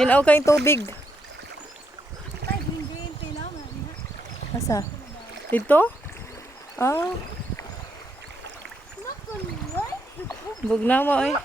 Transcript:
Kinaw kayong tubig. Tay, green pilaw na niya. Asa? Dito? Ah, bugna mo eh.